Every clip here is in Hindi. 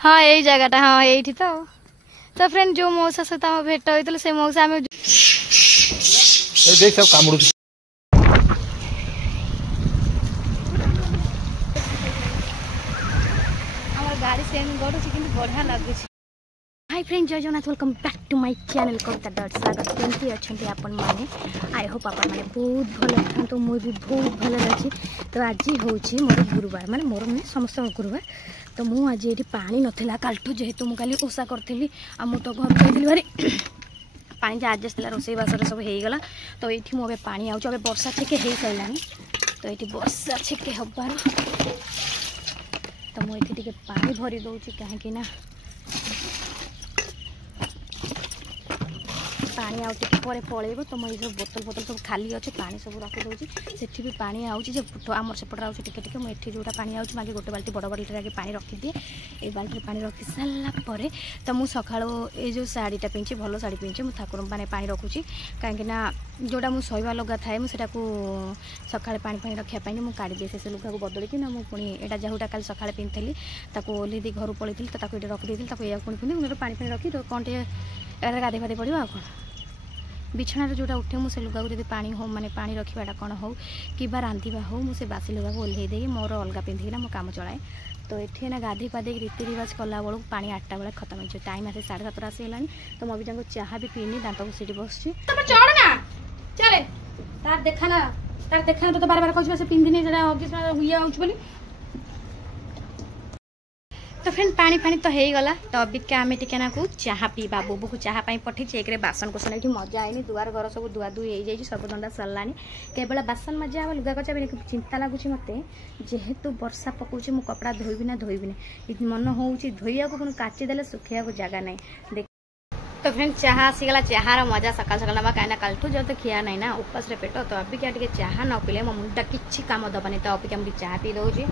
हाँ यही जगह हाँ यही तो फ्रेंड जो मौसा सहित आम भेट होता से मौसा आम देख सब कामुड़ गाड़ी से गड़ुच कि बढ़िया लगुच। हाय फ्रेंड जय Jagannath welcome back to my channel Kavita dot स्वागत केमती अच्छा आपण मैंने आई होप आपण मैंने बहुत भल था मुझे भी बहुत भल अच्छी। तो आज हूँ मोर गुरुवार माने मोर नहीं समस्त गुरुवार तो मुझे ये पानी नाला कालठू जेहेतु मुझे ओषा करी आ मु तो घर जाइली भारी पानी जहाँ आजस्ट रोसईबास सब होगला। तो ये मुझे पानी आऊँ वर्षा छेके हो सारा तो ये वर्षा छेके हबार तो मुझे पानी भरी दूसरी कहीं पानी आउ टे पलैब तो मुझे सब बोतल बोतल सब खाली अच्छे पानी सब रखीदे से भी पानी आमर सेपटे आऊँ टे मुझे जोटा पानी आऊँ मागे गोटे बाल्टी बड़ बाल्टी आगे पानी रखीदिए ये बाल्टी पानी रखी सारापर तो मुझे सका ये जो शाढ़ीटा पिंधे भल शाढ़ी पिंधे मुझे ठाकुर मैंने पानी रखुची कहीं जोटा मुझे शोवा लगा थाए मुझे सका पानी रखापी मुझे काढ़ी दिए से लुगा को बदल ना मुझे पुणी यहाँ जहाँटा कल सका पिंधि ओल्हे दी घर पलि तो रखी या पुणी पुणी पानी रखी कौन टे गाधे फाधे पड़ो आ कौन बिछणार जोटा उठे मुझे लुगा को जब पानी हो माने पानी रखाटा कौन हो कि रांधा हो मुझे बासी लुगा को ओल्हे दे मोर अलग पिंधिकी मो काम चलाए। तो ये ना गाधे पाधे रीति रिवाज कला बेलू पानी 8टा बेले खत्म हो टाइम आसे 7:30 आसगलानी। तो मुझे जब चाह भी पीनी दांत को सीटी बस देखा तो बार बार कह पिंधिनी हुई तो फ्रेंड पानी फानी तो हो गला। तो अबिका आम टिके चाह पीवा बुबू को चाह पठे एक बासन कुसन ये मजा आईनी दुआर घर सब धुआ धुई हो जाए सब दंडा सरला केवल बासन मजा हम लुगा कचा भी चिंता लगुच मत जेहेतु वर्षा पकाऊँ मु कपड़ा धोबी ना मन हो धोइया को पुणी काचिदेले सुखिया को जगह ना देख। तो फ्रेंड चाह आसीगला चाहार मजा सकाल सकाल ना कहीं कालठू जो तो खिया ना ना उपास पेट तो अबिका टे चाह न पीले मो मुंडा किसी काम दबानी तो अबिका मुझे चाह पी दूसरी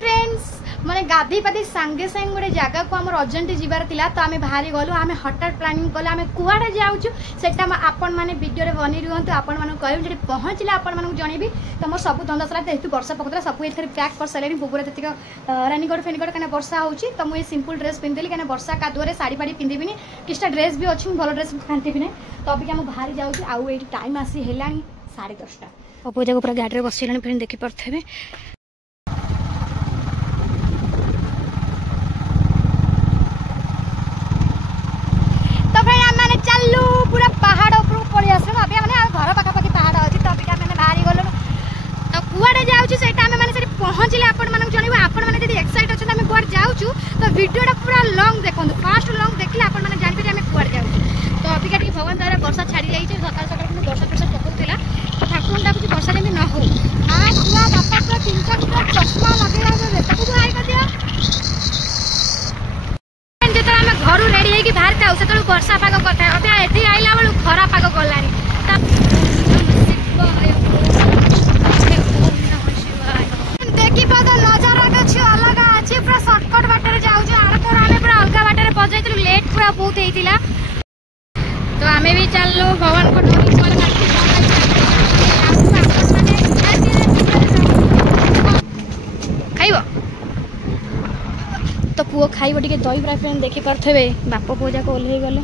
फ्रेंड्स मैंने गाधे पाधे सांगे सांगे गोटे जगह को आम अर्जेंट जीवार थिला तो आम बाहरी गलु आम हठात प्लानिंग कलु आम कुआड़े जाऊँ सेटा आपण मैंने वीडियो रे बनी रुहतु आपण मानक कहूँ जो पहुँचले आपण मानक जनइबी। तो मोर सब धंदा सला जेहेतु वर्षा पकड़ा सब ये पैक कर सारे बुबुरा जी रानीगढ़ फेनीगढ़ कहीं वर्षा होची तो मुझे सिंपल ड्रेस पिंधली कहीं वर्षा कादुआ शाढ़ी फाड़ी पिंधिबिनी किछटा ड्रेस भी अच्छी भल ड्रेस पिंधिबी ना। तो अभी आम बाहरी जाऊँ आउ ये टाइम आसी है 10:30 अबू जगह पूरा गाड़ी में बसला फ्रेंड देखिपे। पूरा पहाड़ ऊपर पड़े आस अभी मैंने घर पाखापाखि पहाड़ अच्छी तो अभी मैंने बाहरी गलु तो कुआड़े जाऊँ पहुँचले आपण जनइबू आपण मैंने एक्साइट अच्छे आम कुआड़े जाऊँ तो वीडियोटा पूरा लंग देखो फास्ट लंग देखिए आप जानते आम कुआड़े जाऊँ। तो अबिका टी भगवान द्वारा वर्षा छाड़ी जाइए सकाल सकाल वर्षा फर्षा पकाऊला तो ठाकुर डाकुची वर्षा जमी न हो छुआ बापा पूरा 3-4 चश्मा लगे कर दिया जो आम घर रेडी होगी बाहर था से वर्षा पाग कथा अभी ये आइला बेलू खरा पाग गलानी देखी तो नजारा अच्छी अलग अच्छी पूरा सर्टकट बाटर जाऊँ आरथर आम पूरा अलग बाटर बजाई लेट पूरा बहुत होता तो आम भी चलू भगवान को खाइब तो पुओ खाइब टे दही बरा फ्रेंड देखिपे बाप पुओ जाक ओल्हे गले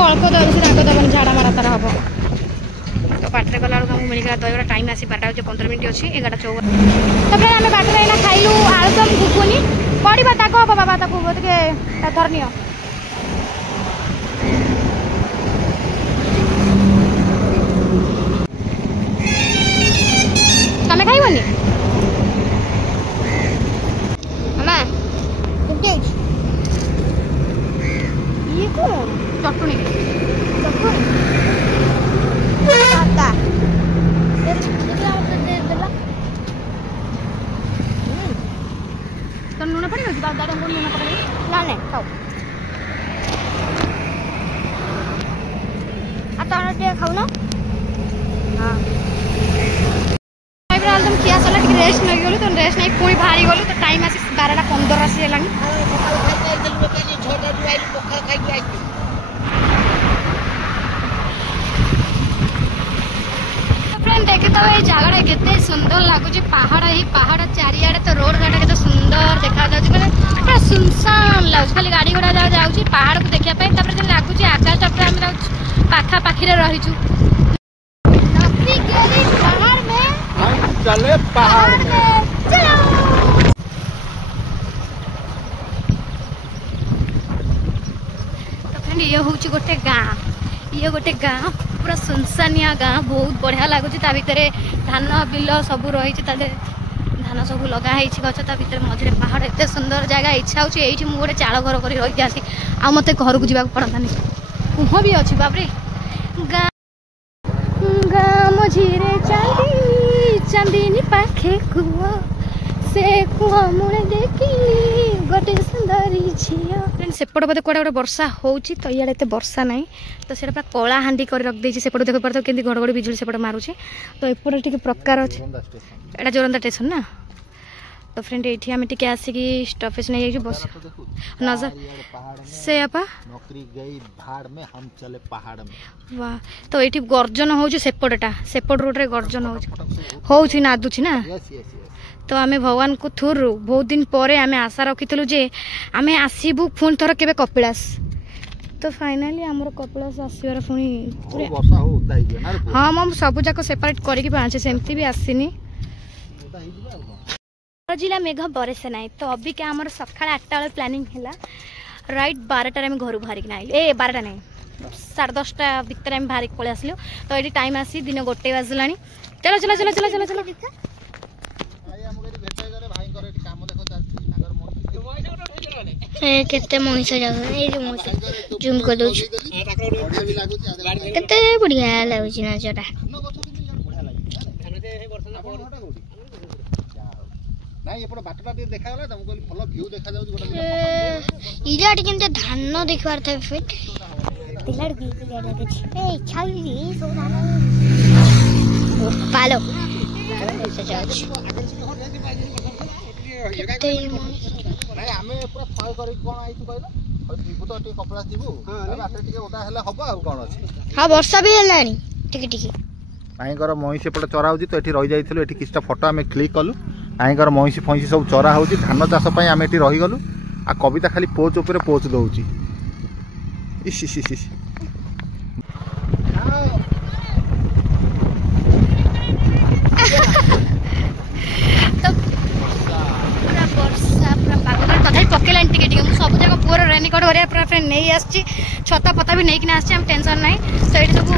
अल्प दही से राग दबन झाड़ा माड़ा तार हम तो बाटर गला बेलू मिलगला दही बरा टाइम आसी 12:15 मिनट अच्छी 11:54। तो फिर आम बाटर एना खाइलु आलुदम घुगुनी पड़ा ताक हम बाबा धर नि तमें खाइबनी ये कौन चटनी तो लुण पड़े लुण पड़े ना नहीं खाओ खाऊ ना हाँ एकदम खिया सारा रेस्ट नहीं गलु तो रेस्ट नहीं पुणी बाहरी गलु तो टाइम आसी 12:15 आसीगला। फ्रेंड देखे तो ये जगह केते सुंदर लगुच पहाड़ ही पहाड़ लगुच आकाश पाखापाखि रहीचु चले पहाड़ में चलो। तो फ्रेंड ये हूँ गोटे गाँ ये गोटे गाँ पूरा सुनसानिया गाँ बहुत बढ़िया लगुच भितर धान बिल सब रही धान सब लगाई गच भितर मझे पहाड़ एत सुंदर जगह इच्छा होती गोटे चाल घर कर रही आसी आ मत घर को जावाक पड़तानी कुह भी अच्छी बापरे गाँ गाँ मझीरे चांदनी पाखे कुह से कुह मुड़े देखी गोटे सुंदरी झील सेपट बोधे कौटे गोटे वर्षा होची तो इे एत वर्षा ना तो से पूरा कला हांडी कर रखी सेपट देख पार कि घड़घड़ी बिजुली सेपट मारुचे तो एपटे टी प्रकार अच्छे एटा जोरंदा स्टेशन ना तो फ्रेंड ये आम टे आसिकी स्टपेज नहीं जाइए बस नजर से नौकरी गई भाड़ में हम चले पहाड़ में वाह तो ये गर्जन हो सेपटा सेपट रोड रे गर्जन हो नादुची ना तो आम भगवान को थुरु बहुत दिन पर आम आशा रखी जे आम आसबू पुणी थर के कपिलास तो फाइनाली आमर कपिलास आसबार पुणी हाँ मैं सब जाक सेपरेट करके पाँचे सेमती भी आसनी जिला मेघ बरसे ना तो अभी क्या आम सका 8टा बेले प्लानिंग है राइट 12टार आम घर बाहर ना ए 12टा नहीं 10:30 भितर आम बाहर पलि आसलु तो ये टाइम आसी दिन 1 बाजला चलो चलो चलो चलो चलो चलो केते मनीष जूम कर दो केते बढ़िया लगुच नाचटा धान देखार था पालो हाँ वर्षा भी है मईस एपटे चरा हो रही जाइए किसी फोटो आम क्लिक कलु आईकर मईसी फईसी सब चरा हो धान चाष आम ये रहीगलु आ कविता खाली पोच उपर पोच दौची पकेला सब जगह पूरा रेनिकोट हरिया पूरा फ्रेंड नहीं आसी छता पता भी नहीं आम टेंशन ना तो ये सब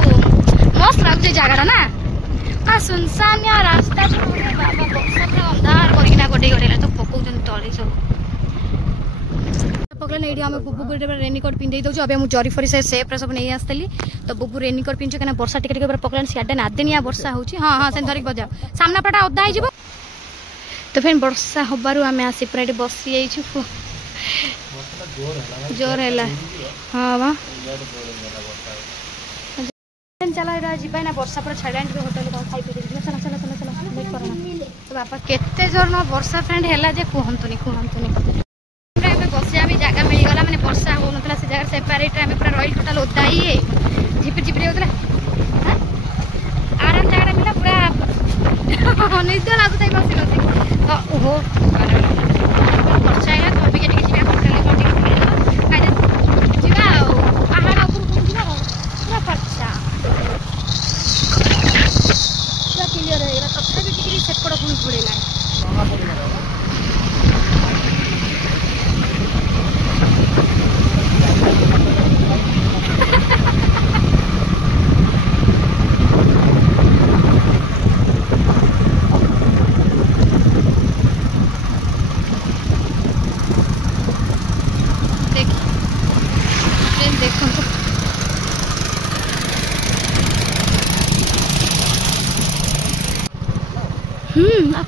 मस्त लगुच जगह ना सुनसानिया रास्ता अंधार करना गोटे गोटे तो पकाउन तले सब पकड़े ये आम बुबू गोटे रेनिकोट पिंधे दूसरी अभी मुझे जरी फरी से सेप्रे सब नहीं आसती तो बुबू रेनिकोट पिंधु कहीं वर्षा टिके पकड़े सियाडे नादिनिया वर्षा हो हाँ हाँ से धरिक बजाओ सामना पटा ओदा हो तो फिर वर्षा हबारू आम आसी पूरा ये बसी जाइए जोर है हाँ वा चलो ये जी ना वर्षा पूरा छाड़ा होटेल खाई पी चलो चलो चलो चलो वेट करना तो बापा केते जोर न वर्षा फ्रेंड है कहतुनी बसिया भी जगह मिलगला मैंने वर्षा हो ना से जगह सेपरेट आम पूरा रही टोटाल ओदा ही झिपिर झिपिर होता आराम जगह मिला पूरा निद लगुता बस तो ओहो वर्षा है तो अभी होटेल पहाड़ पूरा पर्चा क्लियर है तथा सेपट पुणी घोड़ेला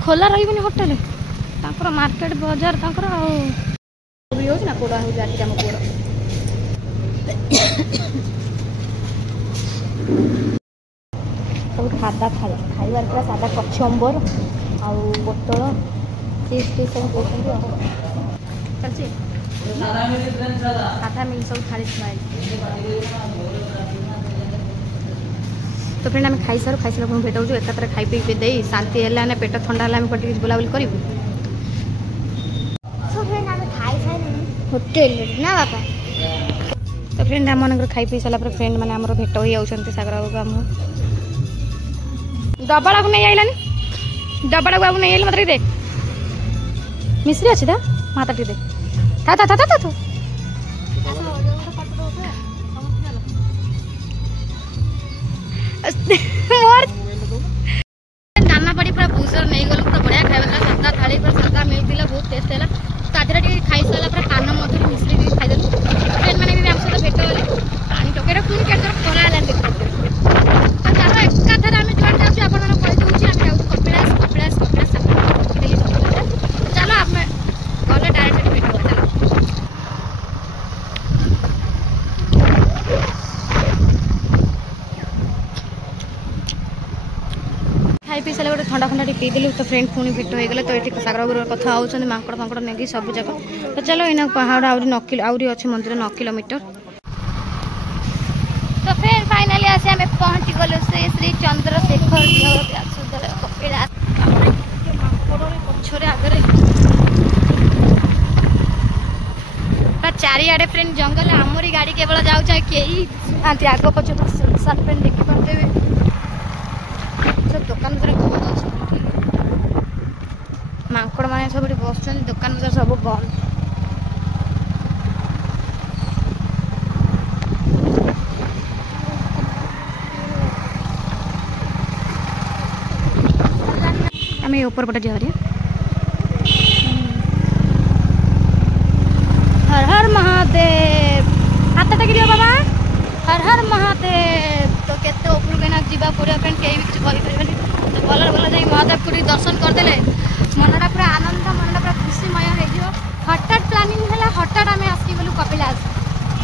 खोला रही होटेल मार्केट बाजार ना कोड़ा हो जाती आम कोड़ सब सादा खाए खाइबार पूरा सादा कचम्बर आ बोतल चिप्स टी सब चलती सादा मिल सब थाली तो फ्रेंड आम खाई सारू खाई सारा भेटाऊ एकात्र खाई पी दे शांति है पेट ठंडा है कटे बुलाबुली करूँ होटेल ना बापा तो फ्रेंड आम मन खाई पी सारा फ्रेंड मैंने आम भेट हो जाती सागर बाबू आम डबड़ा को नहीं आइलानी डबड़ा बाबू नहीं आइले मतलब दे मिश्री अच्छी था माता टी दे था था था था था मोर दाना पड़ी पूरा भूसर नहीं गलु पूरा बढ़िया खाइबा सादा थाली पूरा सादा मिलतिला बहुत टेस्ट हैला तादरा टी खाई साला पूरा पान मधुरी मिश्री टी खाइ देलु फ्रेंड माने भी हमसे भेट होले पानी टोकेरा पुनी के तरफ खोला आला देख तो चालो एक कथा हम जोड़ जाऊ आपण मन कहि दूची हम जाऊ कपिलास कपिलास कपिलास चलो आप में गले डायरेक्ट भेट हो चलो खाई पी सारे गोटे ठंडा फंडा पी देलु तो फ्रेंड पुणी भेट हो गले तो ये सागर गुरु कथा होउछन मांकड़ फांकड़ नेगी सब जगह तो चलो इना पहाड़ आउरी 9 किलो आउरी अछि मंदिर 9 किलोमीटर तो फ्रेंड फाइनली आसे हमें पहुंच गलो से श्री चंद्रशेखर व्यासोदय कपिलास मांकड़ पछरे आगरे चारिआडे फ्रेंड जंगल आमरी गाड़ी केवल जाऊ चाहे कई आंती आग पछ सुनसान फ्रेंड देखि पारते दुकान बहुत अच्छे मांकड़ मैंने सब बस दुकान सब बंद आम ऊपर पटे जा हर हर महादेव हाथ टेक दियो बाबा हर हर महादेव तो केते ऊपर के ना जीवा पड़े फ्रेंड कहीं भी कुछ करि परिबनी तो भलर भल जाई महादेव को दर्शन कर देले मनटा पूरा आनंद मनटा पूरा खुशीमय हो जियो हठात प्लानिंग हला हठात आमे आसी गेलु कपिलास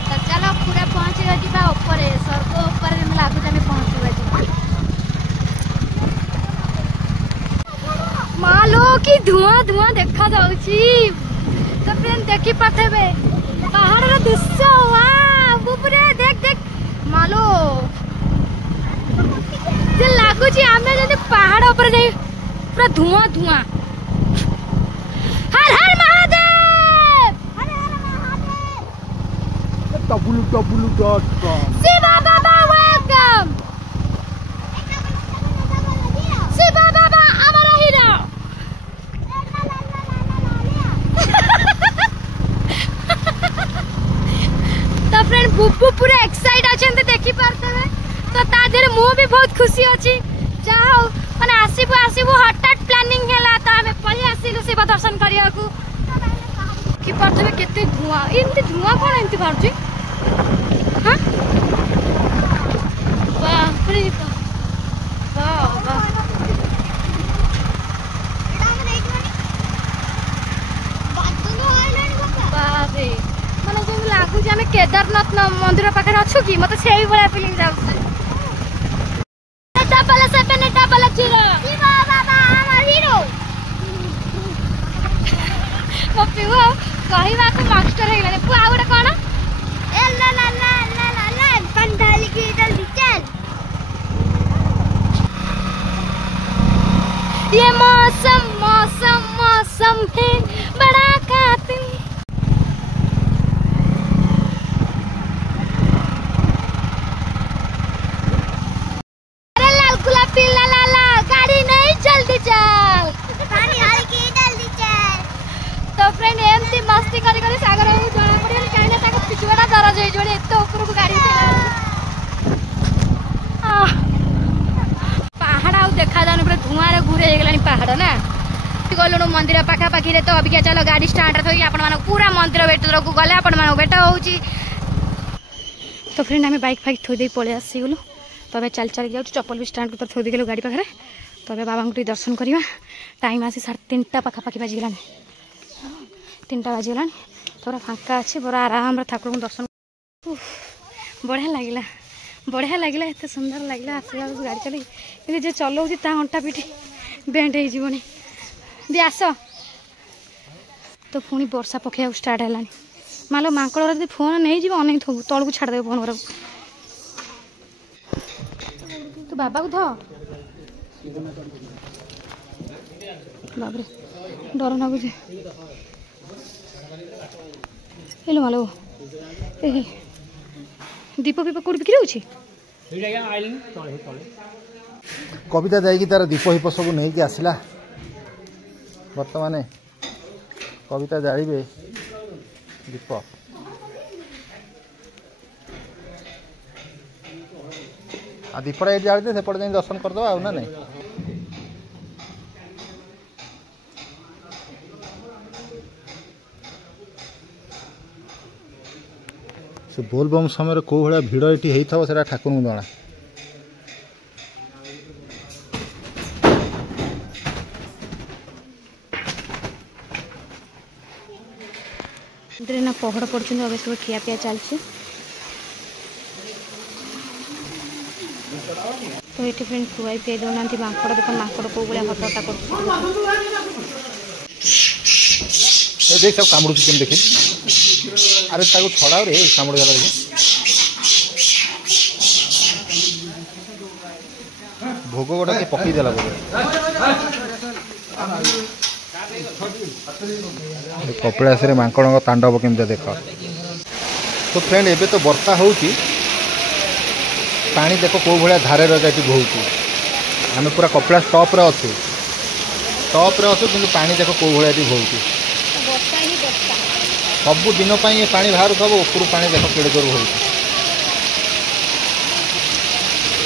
तो चलो पूरा पहुंच गए जीवा ऊपर स्वर्ग ऊपर में लागु जामे पहुंच गए मालो की धुआं धुआं देखा जाउची तो फ्रेंड देखि पाथेबे पहाड़ रो दृश्य वाह ऊपरे देख देख मालो जे लागु छी आमे जदि पहाड़ ऊपर जाई पूरा धुआं धुआं हर हर महादेव हर हर महादेव www.com शिवा बाबा वेलकम शिवा बाबा आमार हीरो तो फ्रेंड बुब्बू पूरा एक्साइट अछन देखि पारते तो ता देर मु भी बहुत खुशी अछि जाओ माने आसीबो आसीबो हठात प्लानिंग हैला त हमें पळी आसीलु शिव दर्शन करिया को कि पारते केते धुआं इनते धुआं कोन एंती बारछि हां बाप रे वाह वाह बाप रे माने जो लागु जे हमें केदारनाथ मंदिर पाखे अच्छु कि मत से बड़ा फीलिंग जाउछ डबल 7 डबल 0 शिवा बाबा आमार हीरो पियो कहवा को मास्टर हे गले पु आउडा कोन ए ला ला ला ला ला ला पंडाली की जल्दी चल ये मौसम मौसम मौसम है बड़ा कातिल मस्ती करी करी सागर को जणा पड़े काहे ना ताको पिछुड़ा दरज होई जोड़े एतो ऊपर को गाड़ी पहाड़ आउ देखा जान पूरा धुआं रे घुरे गेलानी पहाड़ ना गलनु मंदिर पाखा पाखी रे तो अबिका चलो गाड़ी स्टार्ट होई आपण माने पूरा मंदिर भेटर को गले आपण माने बेटा होउची तो फ्रेंड हमें बाइक फाइक थोई दे पळे आसी गेलु तबे चल चल जाउ चप्पल भी स्टैंड पर थोई दे गेलु गाड़ी पाखरे तबे बाबा को दर्शन करिवा टाइम आसी 3:30 पाखा पाखी बाजी गेलानी 3टा बाजीगला थोड़ा फाँका अच्छे बड़ा आराम ठाकुर को दर्शन बढ़िया लगे एत सुंदर लगे आसला गाड़ी चल कि जे चलाऊँ अंटा पिठी बेंड हो दी आस तो पुणी वर्षा पकड़ा स्टार्ट है मालो मांकड़ जी फोन नहीं जी अनेक थोबू तौक छाड़दे फोन कर तू बाबा को ध बाबरे डर लगुच हेलो मालो दीप फीप कौट बिक्री होची कविता जाइए तार दीप हिप सब नहीं कि आसला बर्तमान कविता जाड़े दीप आ दीपटा ये जाड़े सेपटे जाए दर्शन करदे आ ना नहीं से बोलबम समय कौ भाया भिड़ ये होता है ठाकुर को जना ना पहड़ पड़े अब सब खियापिया चलती तो ये फ्रेंड खुआई पिए दौना माकड़ देख माकड़ कौ भाया हटटा कर देख सब कामुड़ केम देखे अरे ताको छड़ा रे कामुड़ गला देखे भोग गोटा के पकई देला बोले कपिलास रे माकड़ तांडव केमते देख तो फ्रेंड एबे तो वर्षा होउची पानी देख कौ भाया धारे रही बोची आम पूरा कपिलास टॉप रे अच्छु कि पानी देख कौ भाया बोची सबु दिन ये पानी बाहर सब ऊपर पानी देख केड़े जोर हो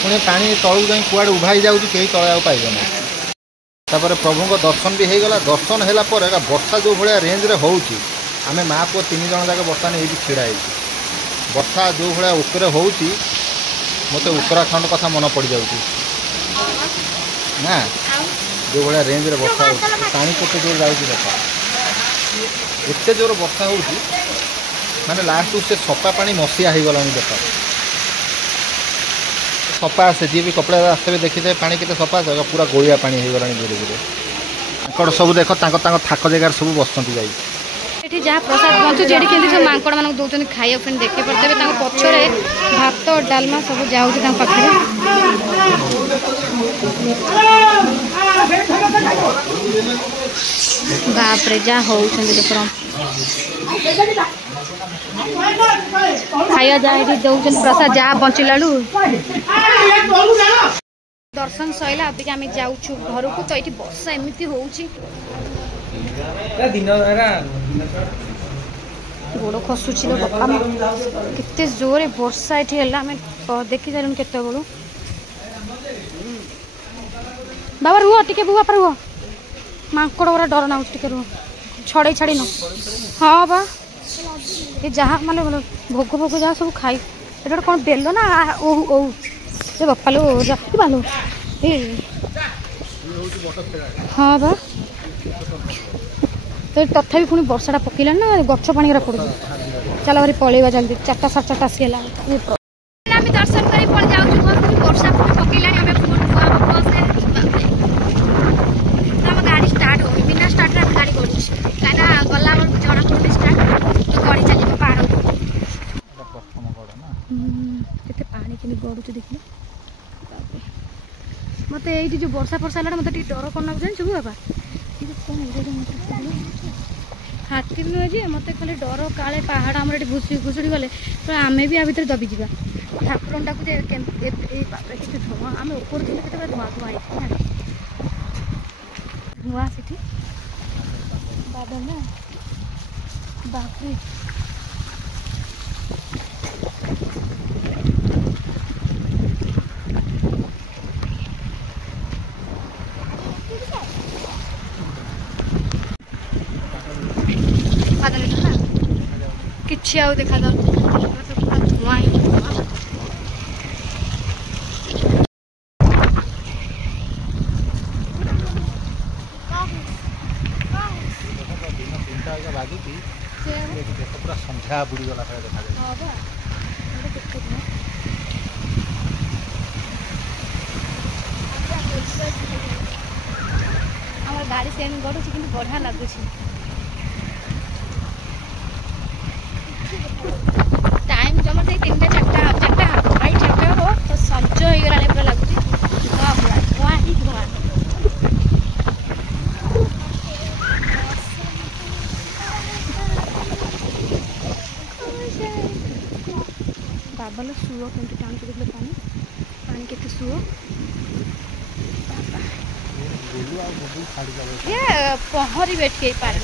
पुणी पानी तलू जाए कुआड़े उभाई जाऊँगी कहीं तले पाइबे ना तापर प्रभु को दर्शन भी होगला दर्शन है वर्षा जो भाया रेंज रे होउची आमे माँ पुओ 3 जन जाक बर्तमान ये छिड़ा वर्षा जो भाया ऊपर होउची मत उत्तराखंड कथा मन पड़ जाऊँगी ना जो भाया रेंज रे वर्षा हो पानी केते जोर जाऊँगी देख एते जोर वर्षा होउची माने लास्ट से सपा पानी मसीहा हो गला देख सपा आसे जी भी कपड़ा आसते देखी थे पानी केते सपा पूरा गोलिया पानी हो गला धीरे धीरे माकड़ सब देख थाक जगार सब बसती जाई ये जहाँ प्रसाद पहुँचू जी के सब माकड़ मान दौरान खाइए फ्रेंड देखी पारे पछरे भात डालमा सब जाऊँगी पाखे बापरे जहाँ होती खाया जाए दौन प्रसाद जहाँ बचिला दर्शन सैला अभी आम जाऊँ घर को तो ये वर्षा एमती हो गोड़ खसुची केते जोरे वर्षा ये देखी सारे केत बड़ू बाबा रुह टे बुआ पर रुह माकड़ गुरा डर ना रुह छड़े छाड़ी न हाँ बा ये जहाँ माने भोग भोग जहाँ सब खाई ये कौन बेल ना ओ ओ ये बापा लो बालो हाँ बा तो तथापि पुणी वर्षाटा पकईला ना गछ पानी पड़ चल भाई पलैया जल्दी 4टा 4:30 आसगला दर्शन कर वर्षा पकईला गाड़ी स्टार्ट हो बिना स्टार्ट गाड़ी गड़ी कहीं गला जना पड़े स्टार्ट तो गड़ी चलिए पार के पानी के गड़ुच देखिए मत ये जो वर्षा फर्षा है मत डर कौन जानू बाबा कौन हाथी नुहे जी मत खाली डर काले पहाड़ आम भूसी भूसुड़ी गले तो आम भी आ भर दबी जा ठाकुर टाक धुआं आम ऊपर थे के धुआं धुआं धुआं से बादल ना बापरे किसी आउ देखा पूरा धुआं ही पूरा संध्या बुड़ी गला देखा गाड़ी से गड़ुच कि बढ़िया लगुच टाइम जमा 3टा 4टा भाई 4टा हो तो सज हो गला पूरा लगुच धुआं ही धुआं बाबा सुओ केमती टाणुचे देखिए पानी पानी केते सुओ ये पहरी बैठी पानी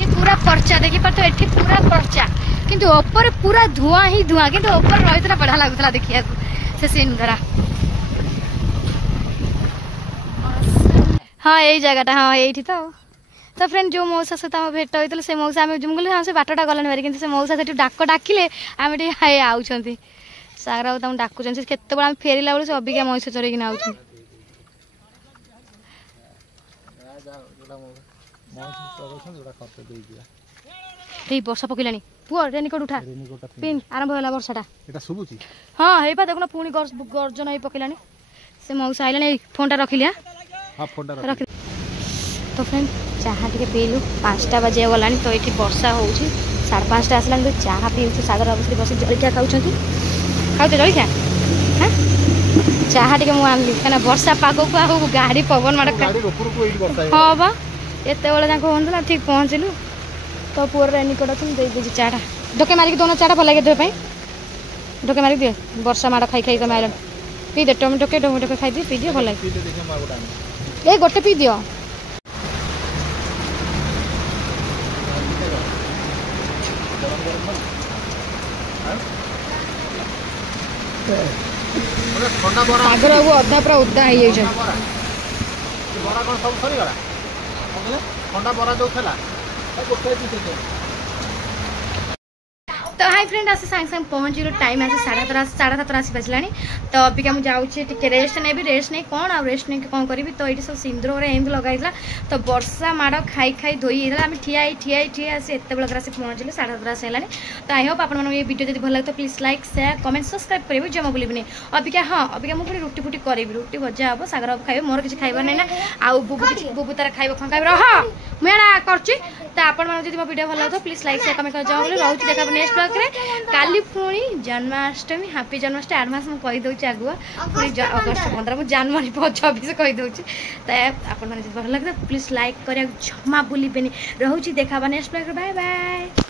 ये पूरा पर्चा देखी पार तो एठी पूरा पर्चा किंतु ऊपर पूरा धुआं ही धुआं किंतु ऊपर रही बढ़िया लगुला देखिया से सीन धरा हाँ यही जगह हाँ यही तो फ्रेंड जो मौसा सहित आम भेट होता से मौसा आम जमगल हाँ से बाटटा गलानी भारी कि मौसा से डाक डाकिले आम हाई आउंट सागर बाबू डाकुन से केत आम फेरला बेले से अबिका मईस चरईक आउँ वर्षा पकईलानी पुआ रेनिकोट उठा पिन आरंभ है वर्षाटा हाँ है देखना पुणी गर्जन ही पकईलानी से मौसा आइलानी फोन टा रखिली हाँ रखी तो फ्रेंड चाहा टे पीलु 5टा बजे गलानी तो ये वर्षा हो 5:30 आसला तो चाहा पीऊ सागर बाबू बस जलिया खाऊ जलिया हाँ चाहा टे मुझे आनली क्या वर्षा पाग को आ गाड़ी पवन माड़ हाँ बा एत बड़े होता ठीक पहुँचलु तो पुअर रेनिकोट अच्छी दे चाटा ढोके मारिक दोनों चाटा भल लगे देह ढोके मारिक दिए वर्षा माड़ खाई खाई तुम आइल पी दे टमेटोके टमेटोके खाई दिए पी दिए भल लगे ये गोटे पी दियो सागर बाबू अधा पूरा उदा हो तो हाय फ्रेंड आसे सांग सांग पहुँच टाइम आसे 7:30 आसी बजला तो अबिका मुझे जाऊँगी रेस्ट नेबी रेस्ट नहीं कौन आ रेस्ट नहीं कौन करी तो ये सब सिंदूर एमती लगाई तो वर्षा माड़ खाई खाई धोई आम ठिया ठिया आसी एत बेलकर आसी पहुँचलु 7:30 है तो आई होप आप वीडियो जब भल लगे तो please like share comment subscribe करेंगे जमा बुलबनी अबिका हाँ अबिका मुझे रुटी फुटी करी रुटी भजा हम सागर बाबू खाइबे मोर किसी खाइबार नहीं ना आउ बुबू तार खाइब कौन खाइब हाँ मुझे करची तो आपण जब मो वीडियो भल लगे तो प्लीज लाइक शेयर कमेंट कर जमा बुल रोच देखा नेक्स्ट ब्लॉग रे काली पुणी जन्माष्टमी हापी जन्माष्टमी एडवांस मुझे कहीदे आगुआ पुणी अगस्ट 15 मुझे जनवरी 26 कहीदे तो आप भल लगे तो प्लीज लाइक करा जमा बुलबे रोच देखा नेक्स्ट ब्लॉग रे बाय बाय।